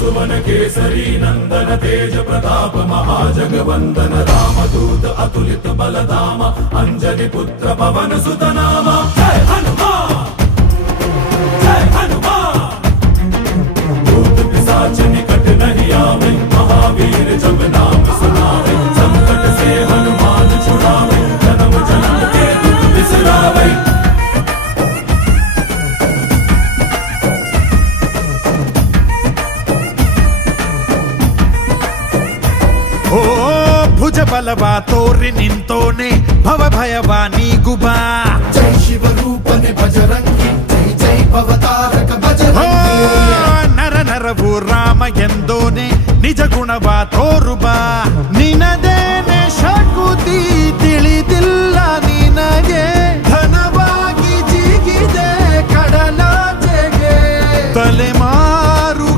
सुवन केसरी नंदन तेज प्रताप महाजगवंदन रामदूत अतुलित बलधाम अंजनी पुत्र पवन सुत नाम जय हनुमान जय हनुमान भूत पिशाच निकट नहीं आवे महावीर जब नाम सुनावे संकट से हनुमान छुड़ावे जन्म जन्म के दुख बिसरावे ಓ ಭುಜ ಬಲವ ತೋರಿ ನಿಂತೋನೆ ಭವ ಭಯವ ನೀಗುಬಾ ಜೈ ಶಿವ ರೂಪನೆ ಬಜರಂಗಿ ಜೈ ಜೈ ಭವತಾರಕ ಓ ಬಜರಂಗಿ ನರ ನರವು ರಾಮ ಎಂದೋನೆ ನಿಜ ಗುಣವ